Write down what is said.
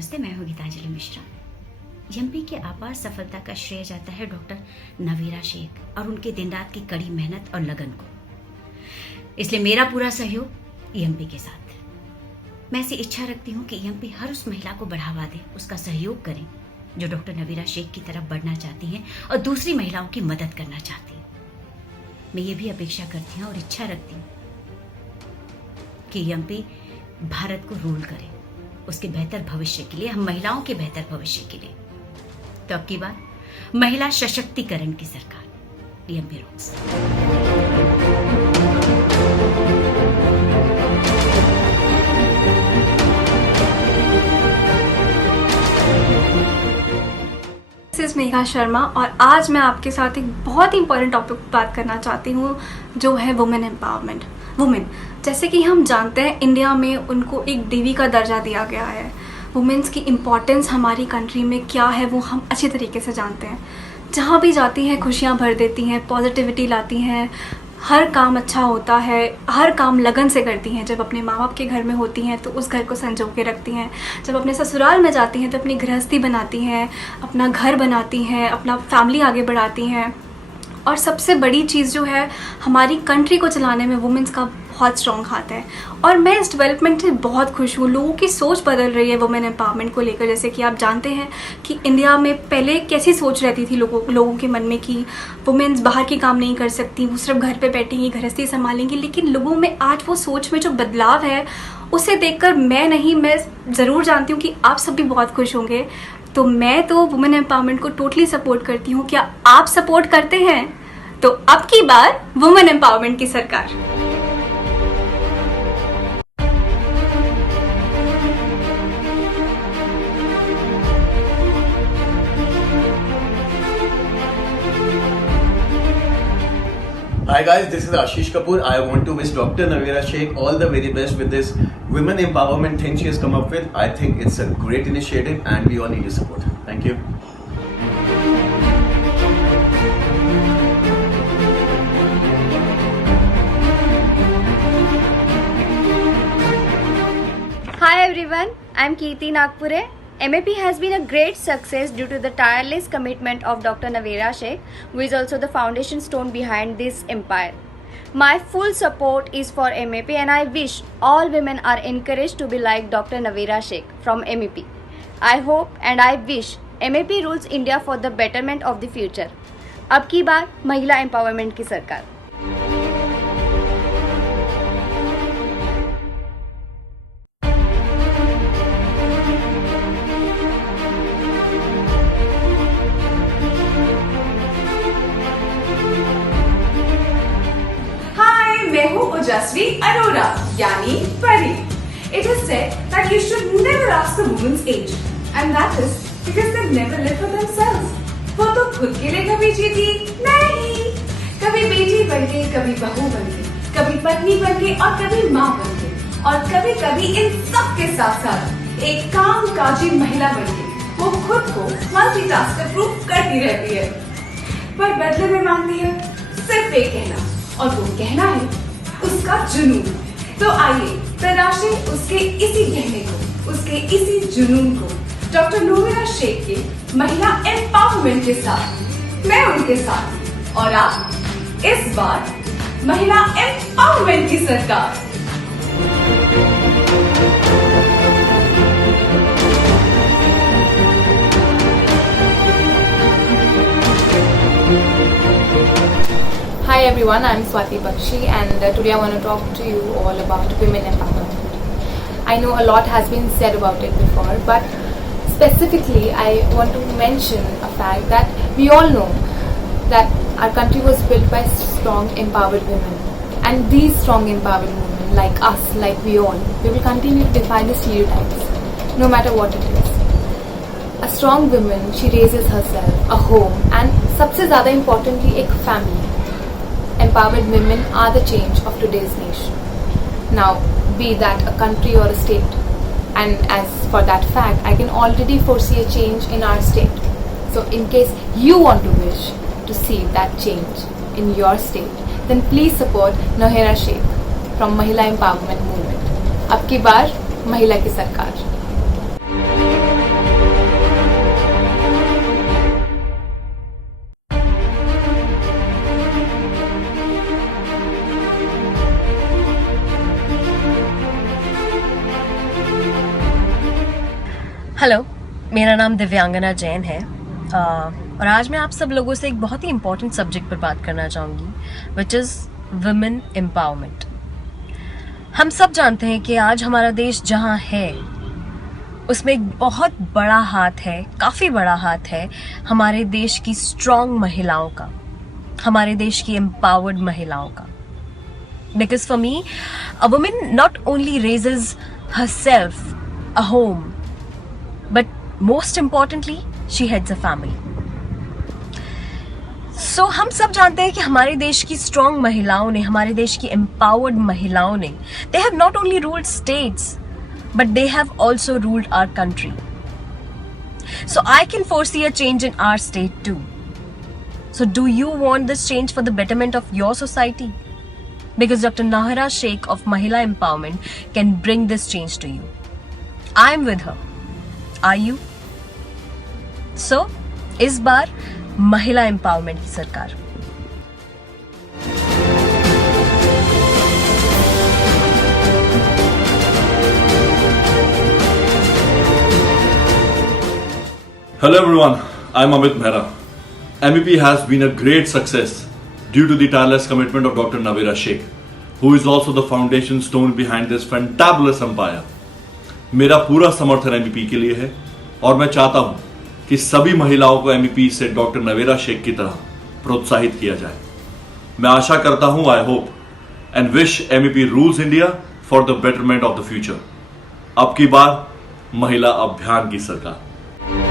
नमस्ते, मैं हूँ गीतांजलि मिश्रा। एमपी के अपार सफलता का श्रेय जाता है डॉक्टर नवीरा शेख और उनके दिन रात की कड़ी मेहनत और लगन को। इसलिए मेरा पूरा सहयोग एमपी के साथ। मैं ऐसी इच्छा रखती हूँ कि एमपी हर उस महिला को बढ़ावा दे, उसका सहयोग करें जो डॉक्टर नवीरा शेख की तरफ बढ़ना चाहती हैं और दूसरी महिलाओं की मदद करना चाहती हैं। मैं ये भी अपेक्षा करती हूँ और इच्छा रखती हूँ कि एमपी भारत को रूल करे, उसके बेहतर भविष्य के लिए, हम महिलाओं के बेहतर भविष्य के लिए। तो अब की बार महिला सशक्तिकरण की सरकार, MP rocks. This is Megha Sharma और आज मैं आपके साथ एक बहुत ही इंपॉर्टेंट टॉपिक पर बात करना चाहती हूँ, जो है वुमेन एम्पावरमेंट। वुमेन, जैसे कि हम जानते हैं, इंडिया में उनको एक देवी का दर्जा दिया गया है। वुमेन्स की इम्पॉर्टेंस हमारी कंट्री में क्या है वो हम अच्छी तरीके से जानते हैं। जहाँ भी जाती हैं खुशियाँ भर देती हैं, पॉजिटिविटी लाती हैं, हर काम अच्छा होता है, हर काम लगन से करती हैं। जब अपने माँ बाप के घर में होती हैं तो उस घर को संजो के रखती हैं। जब अपने ससुराल में जाती हैं तो अपनी गृहस्थी बनाती हैं, अपना घर बनाती हैं, अपना फैमिली आगे बढ़ाती हैं। और सबसे बड़ी चीज़ जो है, हमारी कंट्री को चलाने में वुमेन्स का बहुत स्ट्रॉन्ग हाथ है। और मैं इस डेवलपमेंट से बहुत खुश हूँ। लोगों की सोच बदल रही है वुमेन एम्पावरमेंट को लेकर। जैसे कि आप जानते हैं कि इंडिया में पहले कैसी सोच रहती थी लोगों के मन में कि वुमेन्स बाहर की काम नहीं कर सकती, वो सिर्फ घर पे बैठेंगी, गृहस्थी संभालेंगी। लेकिन लोगों में आज वो सोच में जो बदलाव है, उसे देखकर मैं ज़रूर जानती हूँ कि आप सब भी बहुत खुश होंगे। तो मैं तो वुमेन एम्पावरमेंट को टोटली सपोर्ट करती हूँ। क्या आप सपोर्ट करते हैं? तो अब की बार वुमेन एम्पावरमेंट की सरकार। Hi guys, this is Ashish Kapoor. I want to wish Dr. Navira Sheikh all the very best with this women empowerment thing she has come up with. I think it's a great initiative and we all need your support. Thank you. Hi everyone, I'm Kirti Nagpure. MAP has been a great success due to the tireless commitment of Dr. Navira Sheikh, who is also the foundation stone behind this empire. My full support is for MAP and I wish all women are encouraged to be like Dr. Navira Sheikh from MAP. I hope and I wish MAP rules India for the betterment of the future. अब की बार महिला empowerment की सरकार। मैं हूँ ओजस्वी अरोरा यानी परी। It is said that you should never ask a woman's age, and that is because they never live for themselves. वो तो खुद के लिए कभी जीती नहीं, कभी बेटी बन के, कभी बहू बन के, कभी पत्नी बन के और कभी माँ बन के, और कभी कभी इन सब के साथ साथ एक कामकाजी महिला बन के वो खुद को मल्टीटास्कर प्रूफ करती रहती है। पर बदले में मांगती है सिर्फ एक कहना, और वो कहना है उसका जुनून। तो आइए तलाशें उसके इसी कहने को, उसके इसी जुनून को डॉक्टर नवीरा शेख के महिला एम्पावरमेंट के साथ। मैं उनके साथ और आप इस बार महिला एम्पावरमेंट की सरकार। Hi everyone, I'm Swati Bakshi and today I want to talk to you all about women empowerment. I know a lot has been said about it before, but specifically I want to mention a fact that we all know that our country was built by strong empowered women, and these strong empowered women like us, like we all, we will continue to defy the stereotypes no matter what it is. A strong woman, she raises herself, a home, and सबसे ज़्यादा importantly एक family. Empowered women are the change of today's nation. Now, be that a country or a state. And as for that fact, I can already foresee a change in our state. So in case you want to wish to see that change in your state, then please support Navira Sheikh from Mahila Empowerment Movement. अब की बार महिला की सरकार। Hello, मेरा नाम दिव्यांगना जैन है और आज मैं आप सब लोगों से एक बहुत ही इम्पोर्टेंट सब्जेक्ट पर बात करना चाहूँगी विच इज़ वुमेन एम्पावरमेंट। हम सब जानते हैं कि आज हमारा देश जहाँ है उसमें एक बहुत बड़ा हाथ है, काफ़ी बड़ा हाथ है हमारे देश की स्ट्रॉन्ग महिलाओं का, हमारे देश की एम्पावर्ड महिलाओं का। Because for me, a woman not only raises herself, a home, but most importantly, she heads a family. So हम सब जानते हैं कि हमारे देश की स्ट्रॉन्ग महिलाओं ने, हमारे देश की एम्पावर्ड महिलाओं ने, they have not only ruled states, but they have also ruled our country. So I can foresee a change in our state too. So do you want this change for the betterment of your society? Because Dr. Navira Sheikh of Mahila Empowerment can bring this change to you. I am with her. Are you? So, इस बार महिला empowerment की सरकार। Hello everyone, I'm Amit Mehra. MEP has been a great success due to the tireless commitment of Dr. Navira Sheikh, who is also the foundation stone behind this fantabulous empire. मेरा पूरा समर्थन MEP के लिए है और मैं चाहता हूं कि सभी महिलाओं को MEP से डॉक्टर नवेरा शेख की तरह प्रोत्साहित किया जाए। मैं आशा करता हूं, I hope and wish MEP rules India for the betterment of the future. अब की बार महिला अभियान की सरकार।